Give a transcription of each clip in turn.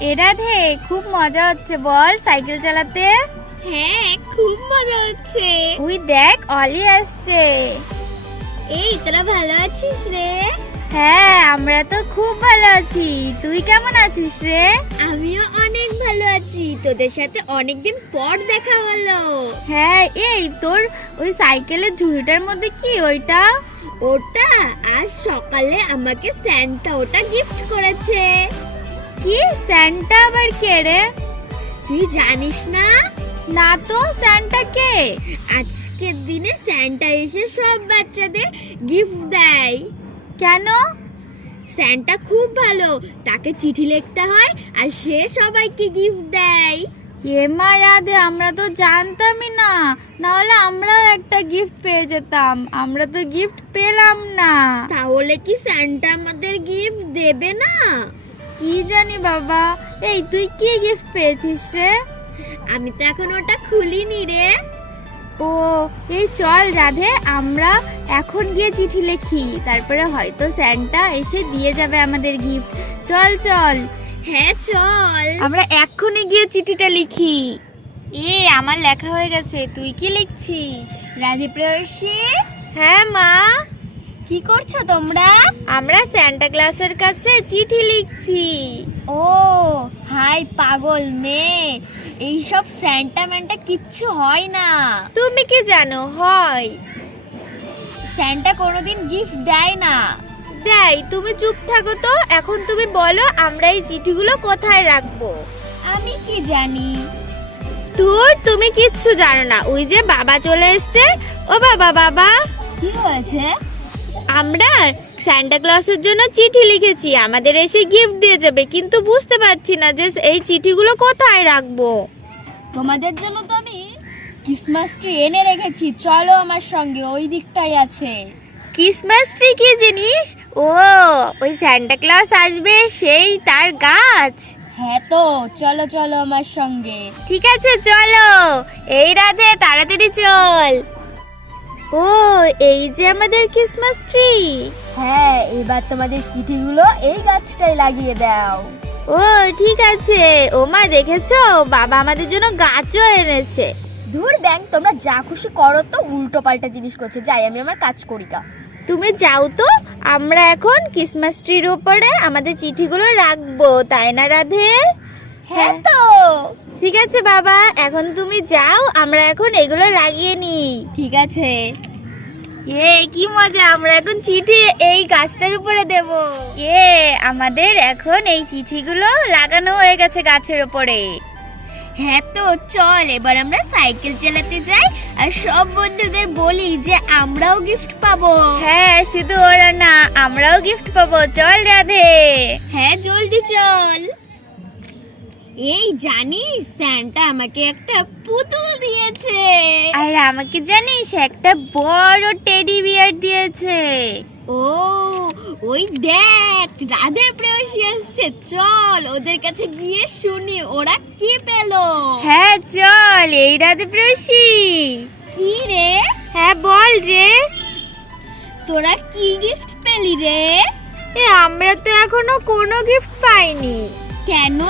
এরা ধে খুব মজা হচ্ছে বল সাইকেল চালাতে। হ্যাঁ খুব মজা হচ্ছে। ওই দেখ অলি আসছে। এই তোরা ভালো আছিস রে? হ্যাঁ আমরা তো খুব ভালো আছি। তুই কেমন আছিস রে? আমিও অনেক ভালো আছি। তোদের সাথে অনেকদিন পর দেখা হলো। হ্যাঁ এই তোর ওই সাইকেলের ঝুড়িটার মধ্যে কি ওইটা? ওটা আজ সকালে আমাকে স্যান্টা ওটা গিফট করেছে। কি স্যান্টা আবার কে রে? তুই জানিস না? না তো স্যান্টা কে? আজকের দিনে স্যান্টা এসে সব বাচ্চাদের গিফট দেয়। কেন? স্যান্টা খুব ভালো, তাকে চিঠি লিখতে হয় আর সে সবাইকে গিফট দেয়। এমা রাধে, আমরা তো জানতামই না। নাহলে আমরাও একটা গিফট পেয়ে যেতাম। আমরা তো গিফট পেলাম না। তাহলে কি স্যান্টা আমাদের গিফট দেবে না? কি জানি বাবা? এই তুই কি গিফট পেয়েছিস রে? আমি তো এখন ওটা খুলিনি রে। ও এই চল রাধে আমরা এখন গিয়ে চিঠি লিখি। তারপরে হয়তো স্যান্টা এসে দিয়ে যাবে আমাদের গিফট চল চল। হ্যাঁ চল। আমরা এক্ষুনি গিয়ে চিঠিটা লিখি। এ আমার লেখা হয়ে গেছে। তুই কি লিখছিস? রাধে প্রেয়সী হ্যাঁ মা। কি করছ তোমরা? আমরা স্যান্টা ক্লাসের কাছে চিঠি লিখছি। ও হাই পাগল মেয়ে এইসব স্যান্টা ম্যান্টা কিচ্ছু হয় না। তুমি কি জানো হয়। স্যান্টা কোনোদিন গিফট দেয় না। দেয় তুমি চুপ থাকো তো এখন তুমি বলো আমরা এই চিঠিগুলো কোথায় রাখব? আমি কি জানি? তোর তুমি কিচ্ছু জানো না ওই যে বাবা চলে এসছে। ও বাবা বাবা। কি হয়েছে? আমরা স্যান্টা ক্লসের জন্য চিঠি লিখেছি আমাদের এসে গিফট দিয়ে যাবে কিন্তু বুঝতে পারছি না যে এই চিঠিগুলো কোথায় রাখব। তোমাদের জন্য তো আমি ক্রিসমাস ট্রি এনে রেখেছি চলো আমার সঙ্গে ওই দিকটাই আছে। ক্রিসমাস ট্রি কি জিনিস? ও ওই স্যান্টা ক্লস আসবে সেই তার গাছ। হ্যাঁ তো চলো চলো আমার সঙ্গে। ঠিক আছে চলো। এই রাধে তাড়াতাড়ি চল। ও এই যে আমাদের ক্রিসমাস ট্রি হ্যাঁ এবার তোমাদের চিঠিগুলো এই গাছটাই লাগিয়ে দাও। ও ঠিক আছে। ও মা দেখেছ? বাবা আমাদের জন্য গাছও এনেছে। দূর ব্যাংক তোমরা যা খুশি করো তো উল্টো পাল্টা জিনিস করছ। যাই আমি আমার কাজ করি কা তুমি যাও তো আমরা এখন ক্রিসমাস ট্রির উপরে আমাদের চিঠিগুলো রাখব তাই না রাধে? হ্যাঁ। তো। ঠিক আছে, বাবা। এখন তুমি যাও, আমরা এখন এগুলো লাগিয়ে নিই। ঠিক আছে। এ, কি মজা, আমরা এখন চিঠি এই গাছটার উপরে দেব। এ, আমাদের এখন এই চিঠিগুলো লাগানো হয়ে গেছে গাছের উপরে। হ্যাঁ তো, চল, এবার আমরা সাইকেল চালাতে যাই, আর সব বন্ধুদের বলি যে আমরাও গিফট পাবো। হ্যাঁ শুধু ওরা না, আমরাও গিফট পাবো। চল, রাধে। হ্যাঁ জলদি চল। এই জানিস স্যান্টা আমাকে একটা পুতুল দিয়েছে। আর আমাকে জানিস একটা বড় টেডি বিয়ার দিয়েছে। ও ওই দেখ রাধের প্রেয়সী আসছে চল ওদের কাছে গিয়ে শুনি ওরা কি পেল? হ্যাঁ চল এই রাধে প্রসি কি রে? হ্যাঁ বল রে। তোরা কি গিফট পেলি রে? এ আমরা তো এখনও কোনো গিফট পাইনি। কেন?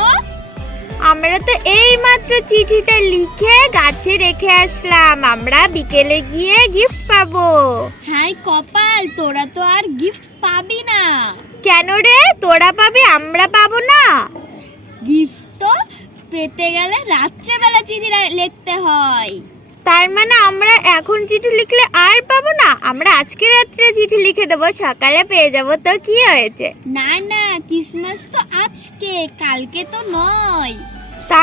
আমরা তো এই মাত্র চিঠিটা লিখে গাছে রেখে আসলাম। আমরা বিকেলে গিয়ে গিফট পাবো। হ্যাঁ কপাল তোরা তো আর গিফট পাবি না। কেন রে? তোরা পাবি আমরা পাবো না। গিফট তো পেতে গেলে রাত্রেবেলা চিঠি লিখতে হয়। তার মানে আমরা এখন চিঠি লিখলে আর পাবো না? আমরা আজকে রাত্রে চিঠি লিখে দেবো সকালে পেয়ে যাব তো কি হয়েছে? না না ক্রিসমাস তো আজকে কালকে তো নয়।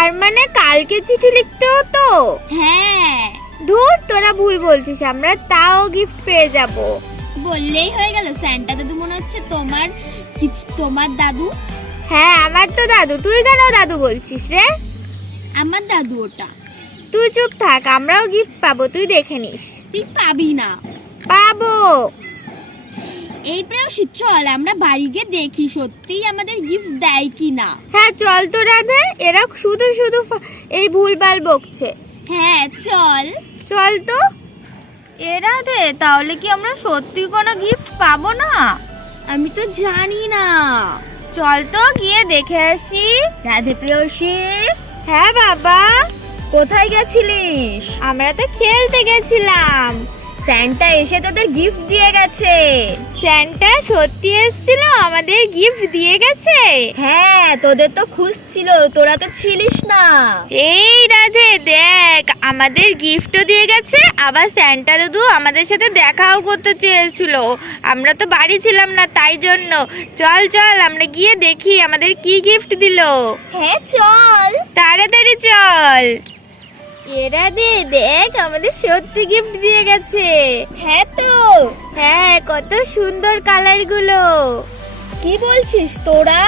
তার মানে কালকে চিঠি লিখতে হতো? হ্যাঁ। ধুর তোরা ভুল বলছিস আমরা তাও গিফট পেয়ে যাব। বললেই হয়ে গেল স্যান্টা দাদু মনে হচ্ছে তোমার কিছু- তোমার দাদু? হ্যাঁ আমার তো দাদু তুই কেন দাদু বলছিস রে? আমার দাদু ওটা। তুই চুপ থাক আমরাও গিফট পাবো তুই দেখে নিস। তুই পাবি না। পাবো। এই প্রেয়সী চল আমরা বাড়ি গিয়ে দেখি সত্যিই আমাদের গিফট দেয় কি না হ্যাঁ চল তো রাধে এরা শুধু শুধু ফা- এই ভুলভাল বকছে। হ্যাঁ চল। চল তো। এ রাধে তাহলে কি আমরা সত্যি কোনো গিফট পাবো না? আমি তো জানি না। চল তো গিয়ে দেখে আসি। রাধে প্রেয়সী। হ্যাঁ বাবা। কোথায় গেছিলিস? আমরা তো খেলতে গেছিলাম। স্যান্টা এসে তোদের গিফট দিয়ে গেছে। স্যান্টা সত্যি এসেছিল আমাদের গিফট দিয়ে গেছে। হ্যাঁ তোদের তো খুঁজছিল তোরা তো ছিলিস না। এই রাধে দেখ আমাদের গিফটও দিয়ে গেছে আবার স্যান্টা দাদু আমাদের সাথে দেখাও করতে চেয়েছিল। আমরা তো বাড়ি ছিলাম না তাই জন্য। চল চল আমরা গিয়ে দেখি আমাদের কি গিফট দিলো। হ্যাঁ চল। তাড়াতাড়ি চল। এরা দে দেখ আমাদের সত্যি গিফট দিয়ে গেছে। হ্যাঁ তো। হ্যাঁ কত সুন্দর কালারগুলো কি বলছিস তোরা?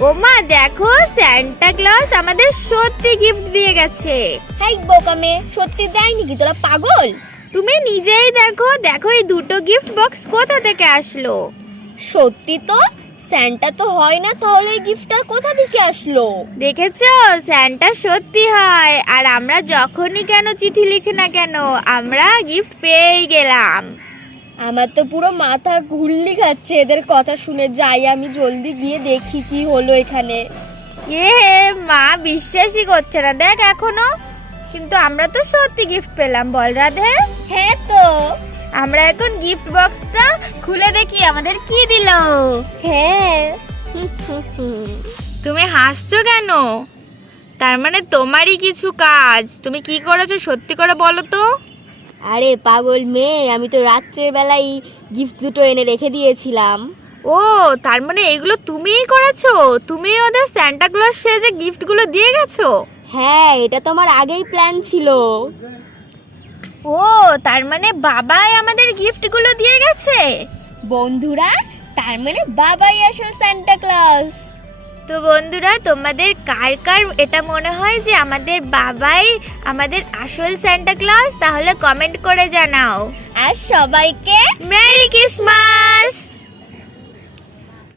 ওমা দেখো স্যান্টা ক্লজ আমাদের সত্যি গিফট দিয়ে গেছে। হাই বোকামে সত্যি দেয়নি কি? তোরা পাগল? তুমি নিজেই দেখো দেখো এই দুটো গিফট বক্স কোথা থেকে আসলো। সত্যি তো? স্যান্টা তো হয় না তাহলে এই গিফটটা কোথা থেকে আসলো? দেখেছ? স্যান্টা সত্যি হয়। আর আমরা যখনই কেন চিঠি লিখি না কেন আমরা গিফট পেয়েই গেলাম। আমার তো পুরো মাথা ঘুরলি খাচ্ছে এদের কথা শুনে। যাই আমি জলদি গিয়ে দেখি কি হলো এখানে। এ মা বিশ্বাসই করছে না। দেখ এখনও। কিন্তু আমরা তো সত্যি গিফট পেলাম বল রাধে। হ্যাঁ তো। আমরা এখন গিফট বক্সটা খুলে দেখি আমাদের কি দিল। হ্যাঁ। তুমি হাসছো কেন? তার মানে তোমারই কিছু কাজ। তুমি কি করেছ সত্যি করে বলো তো। আরে পাগল মেয়ে আমি তো রাত্রের বেলায় গিফট দুটো এনে রেখে দিয়েছিলাম। ও তার মানে এগুলো তুমিই করেছ? তুমি ওদের স্যান্টা ক্লজ সেজে গিফটগুলো দিয়ে গেছো? হ্যাঁ এটা তো আমার আগেই প্ল্যান ছিল। ও তার মানে বাবাই আমাদের গিফটগুলো দিয়ে গেছে? বন্ধুরা তার মানে বাবাই আসল সান্টা ক্লাস তো বন্ধুরা তোমাদের কার কার এটা মনে হয় যে আমাদের বাবাই আমাদের আসল স্যান্টা ক্লাস তাহলে কমেন্ট করে জানাও। আর সবাইকে মেরি ক্রিসমাস